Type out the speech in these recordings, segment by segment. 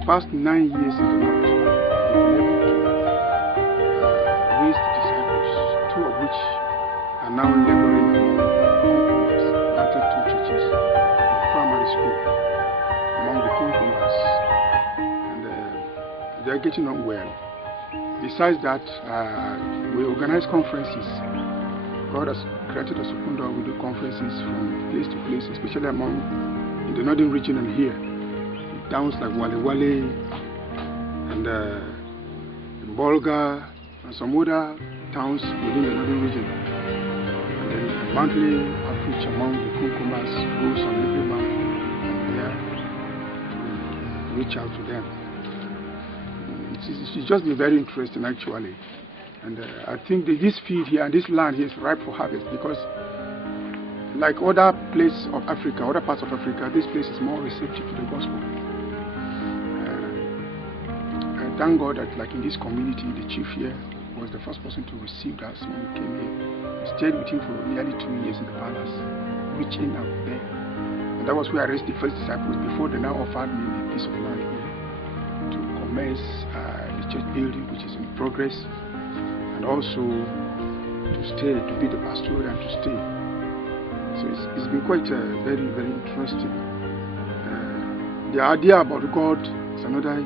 the past 9 years in the Lord, we've been able to raise the disciples, 2 of which are now laboring among the Concombers, planted 2 churches, a primary school among the Concombers, and they're getting on well. Besides that, we organize conferences. God has created us open door. We do conferences from place to place, especially in the northern region and here. Towns like Wale and Bolga and some other towns within the northern region. And then a monthly outreach among the Concombers goes on every month and there to reach out to them. It's just been very interesting actually. And I think that this field here and this land here is ripe for harvest because like other places of Africa, other parts of Africa, this place is more receptive to the gospel. Thank God that like in this community, the chief here was the first person to receive us when we came here. We stayed with him for nearly 2 years in the palace, reaching out there. And that was where I raised the first disciples before they now offered me a piece of land here to commence the church building which is in progress, and also to stay, to be the pastoral and to stay. So it's been quite very, very interesting. The idea about God is another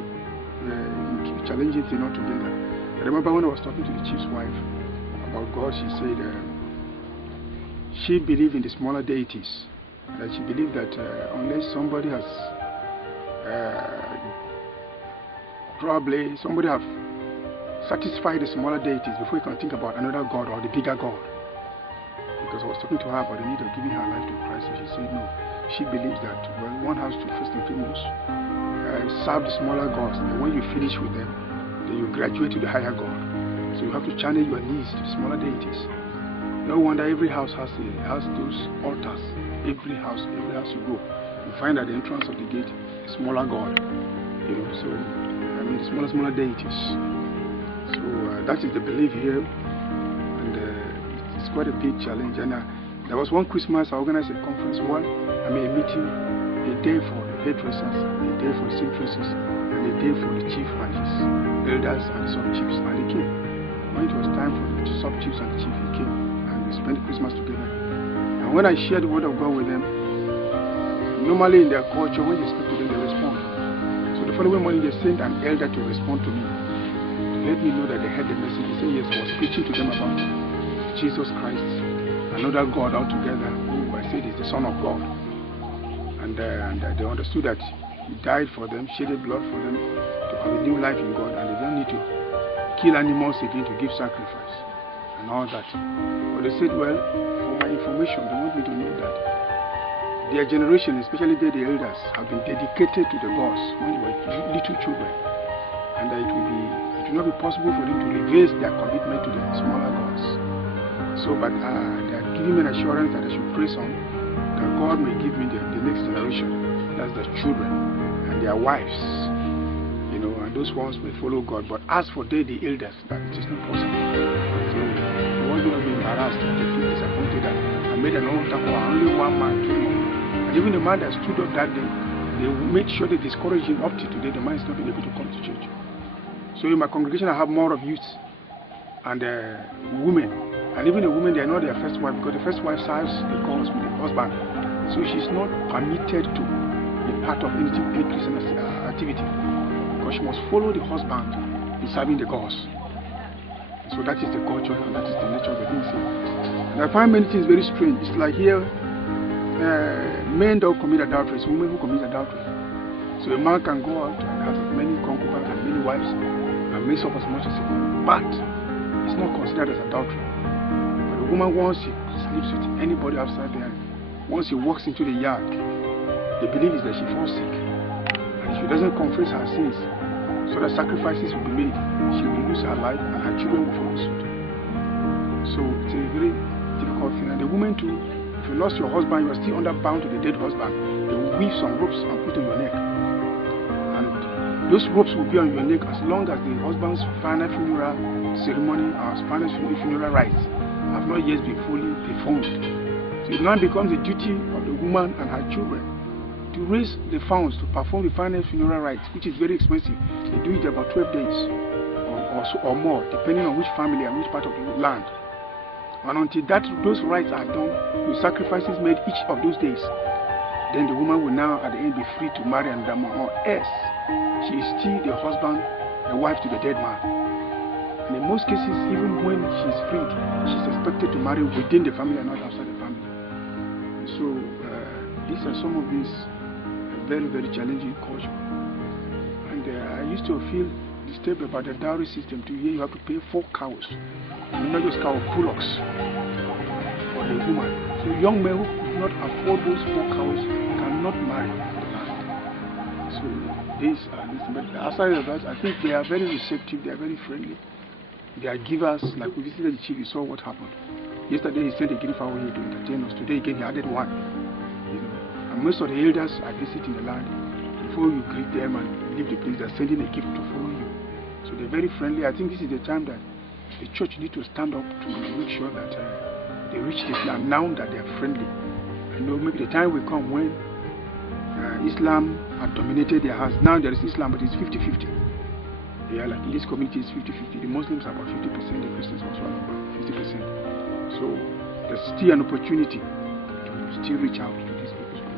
challenging thing altogether. I remember when I was talking to the chief's wife about God, she said she believed in the smaller deities. That she believed that unless somebody has somebody have satisfied the smaller deities before you can think about another God or the bigger God. Because I was talking to her about the need of giving her life to Christ, and she said no. She believes that one has to first and foremost serve the smaller gods, and when you finish with them, then you graduate to the higher God. So you have to channel your needs to the smaller deities. No wonder every house has those altars. Every house you go, you find at the entrance of the gate a smaller God. So I mean the smaller deities. So that is the belief here, and it's quite a big challenge. And there was one Christmas I organized a conference, a meeting, a day for the hairdressers, a day for the seamstresses, and a day for the chief and his elders and sub-chiefs. And they came. When it was time for the sub-chiefs and the chief, he came, and we spent Christmas together. And when I shared the word of God with them, normally in their culture, when they speak to them, they respond. So the following morning, they sent an elder to respond to me, to let me know that they heard the message. He said, yes, I was preaching to them about Jesus Christ, another God altogether, who I said is the Son of God. And they understood that He died for them, shedded blood for them, to have a new life in God, and they don't need to kill animals again to give sacrifice, and all that. But they said, well, for my information, they want me to know that their generation, especially the elders, have been dedicated to the gods when they were little children, and that it will not be possible for them to reverse their commitment to the smaller gods. So, but they are giving me an assurance that I should pray some, that God may give me the next generation, that's the children and their wives, and those ones may follow God. But as for the elders, that it is not possible. So they want me to be embarrassed, to feel disappointed that I made an altar for only one man, 2 men. And even the man that stood up that day, they made sure they discouraged him. Up to today, the man is not being able to come to church. So in my congregation, I have more of youths and women. And even the women, they are not their first wife, because the first wife serves the cause with the husband. So she's not permitted to be part of any Christian activity, because she must follow the husband in serving the cause. So that is the culture, and that is the nature of the things here. And I find many things very strange. It's like here, men don't commit adultery, it's women who commit adultery. So a man can go out and have many concubines and many wives and mess up as much as he can, but it's not considered as adultery. But a woman, once she sleeps with anybody outside there, once she walks into the yard, the belief is that she falls sick. And if she doesn't confess her sins, so that sacrifices will be made, she will lose her life and her children will follow suit. So it's a very difficult thing. And the woman too, if you lost your husband, you are still under bound to the dead husband. They will weave some ropes and put on your neck. And those ropes will be on your neck as long as the husband's final funeral ceremony or final funeral rites have not yet been fully performed. So it now becomes the duty of the woman and her children to raise the funds to perform the final funeral rites, which is very expensive. They do it about 12 days or more, depending on which family and which part of the land. And until those rites are done, with sacrifices made each of those days, then the woman will now at the end be free to marry another man, or else she is still the husband, the wife to the dead man. And in most cases, even when she is freed, she is expected to marry within the family and not outside the family. So these are some of these very, very challenging culture. And I used to feel disturbed about the dowry system to hear you have to pay 4 cows, and not just cow, bullocks for a woman. So young men who could not afford those 4 cows cannot marry the land. So these are this. But aside of that, I think they are very receptive, they are very friendly. They are givers. Like we visited the chief, we saw what happened. Yesterday he sent a guinea fowl here to entertain us. Today again he added one. And most of the elders are visiting the land. Before you greet them and leave the place, they're sending a gift to follow you. So they're very friendly. I think this is the time that the church needs to stand up to make sure that they reach this land now that they are friendly. I know maybe the time will come when Islam have dominated their house. Now there is Islam, but it's 50-50. They are like, this community is 50-50. The Muslims are about 50%, the Christians also are about 50%. So there's still an opportunity to still reach out to these people's group.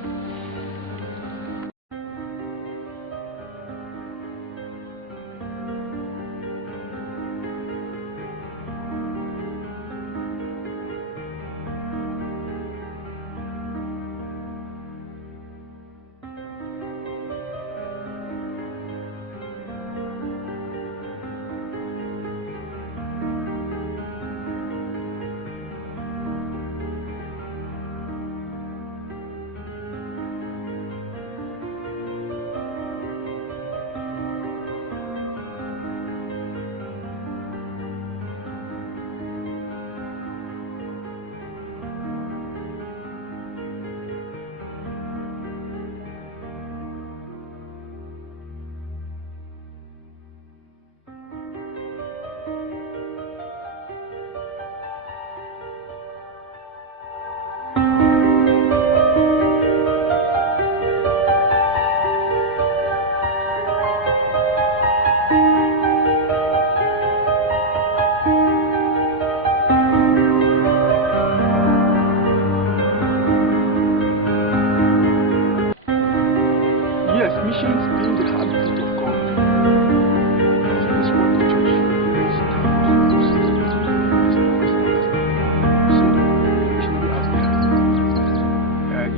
Missions being the heartbeat of God. I think it's what the church is.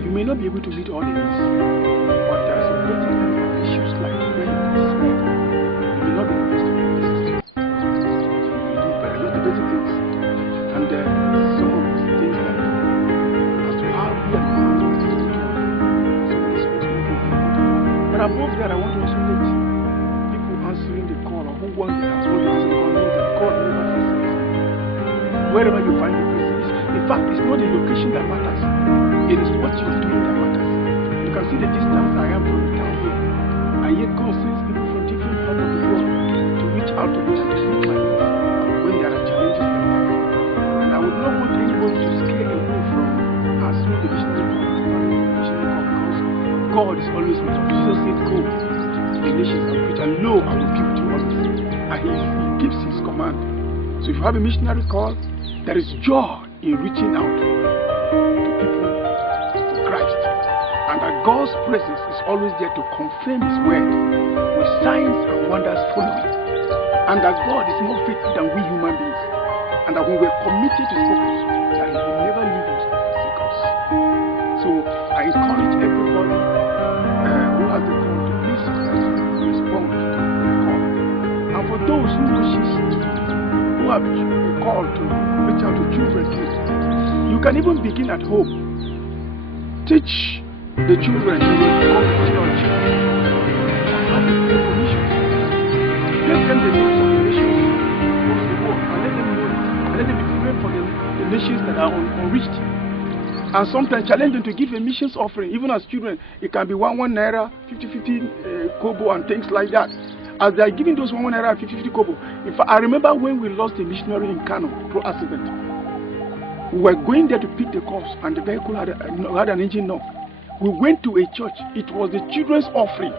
You may not be able to meet all the needs, but there are some basic issues like rent, you may not be able to meet but I know the basic things. And some of these things like as to how we are going to do some of these small things. But above that, I want to also let people answering the call or who want to answer the call know that God never forsakes. Wherever you find the place, in fact, it's not the location that matters. It is what you're doing that matters. You can see the distance I am from the town here. And yet God sends people from different parts of the world to reach out to me and to meet my needs when there are challenges like that. And I would not want anybody to scare away from answering the missionary call because God is always with us. Jesus said, go to the nations and preach, and lo, I will be with you always. And he gives his command. So if you have a missionary call, there is joy in reaching out to people for Christ. And that God's presence is always there to confirm his word with signs and wonders following. And that God is more faithful than we human beings. And that when we're committed to his purpose, that he will never leave us or forsake us. So I encourage everybody who has the call to please respond to the call. And for those who have a call to reach out to children too, you can even begin at home. Teach the children who will go to church on how to pray for missions. Let them the names of the nations across the world, and let them know it, and let them be praying for the nations that are unreached. And sometimes challenge them to give a missions offering. Even as children, it can be 1 naira, 50 kobo, and things like that. As they are giving those 1 naira, 50 kobo. In fact, I remember when we lost a missionary in Kano through accident. We were going there to pick the corpse, and the vehicle had an engine knock. We went to a church. It was the children's offering.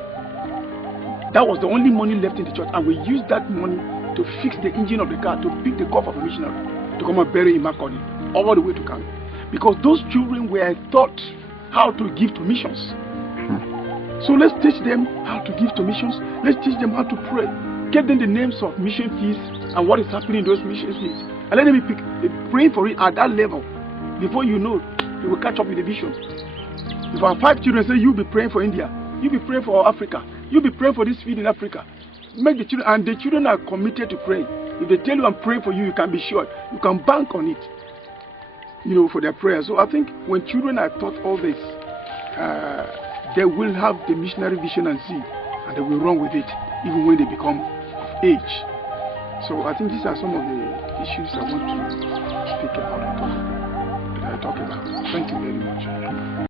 That was the only money left in the church, and we used that money to fix the engine of the car, to pick the cup of a missionary, to come and bury in Makoni, all the way to Kano. Because those children were taught how to give to missions. So let's teach them how to give to missions. Let's teach them how to pray. Get them the names of mission fields and what is happening in those mission fields. And let them be praying for it at that level. Before you know, you will catch up with the vision. If our 5 children say, you'll be praying for India, you'll be praying for Africa, you'll be praying for this field in Africa. Make the children, and the children are committed to pray. If they tell you I'm praying for you, you can be sure. You can bank on it, for their prayers. So I think when children are taught all this, they will have the missionary vision and see, and they will run with it, even when they become of age. So I think these are some of the issues I want to speak about and talk about. Thank you very much.